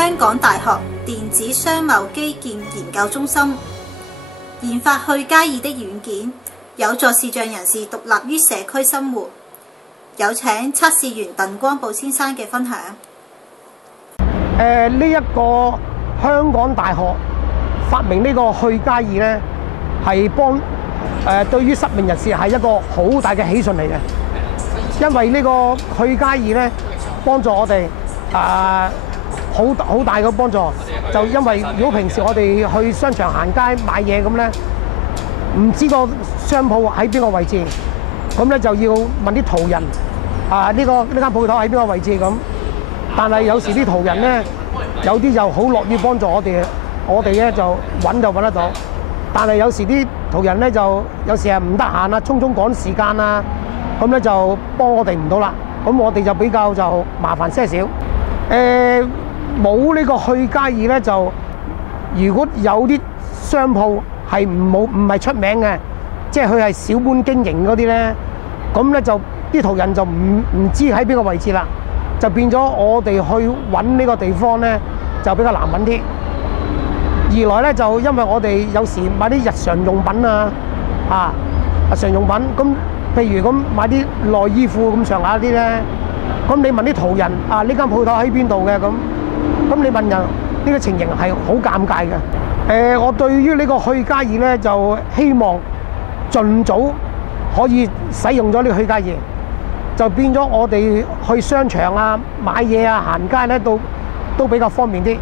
香港大學電子商貿基建研究中心研發去街二的軟件，有助視障人士獨立於社區生活。有請測試員鄧光寶先生嘅分享。呢一個香港大學發明呢個去街二咧，係幫對於失明人士係一個好大嘅喜訊嚟嘅，因為呢個去街二咧幫助我哋好大嘅幫助。就因為如果平時我哋去商場行街買嘢咁咧，唔知個商鋪喺邊個位置，咁咧就要問啲途人呢間鋪頭喺邊個位置咁。但係有時啲途人咧，有啲就好樂意幫助我哋咧就揾得到。但係有時啲途人咧就有時係唔得閒啊，匆匆趕時間啊，咁咧就幫我哋唔到啦。咁我哋就比較就麻煩些少。冇呢個去街二咧，就如果有啲商鋪係唔係出名嘅，即係佢係小本經營嗰啲咧，咁咧就啲途人就唔知喺邊個位置啦，就變咗我哋去揾呢個地方咧就比較難揾啲。二來咧就因為我哋有時買啲日常用品日常用品咁，譬如咁買啲內衣褲咁上下啲咧，咁你問啲途人呢間鋪頭喺邊度嘅咁你問人呢個情形係好尷尬嘅。我對於呢個去街二咧就希望盡早可以使用咗呢個去街二，就變咗我哋去商場買嘢行街咧都比較方便啲。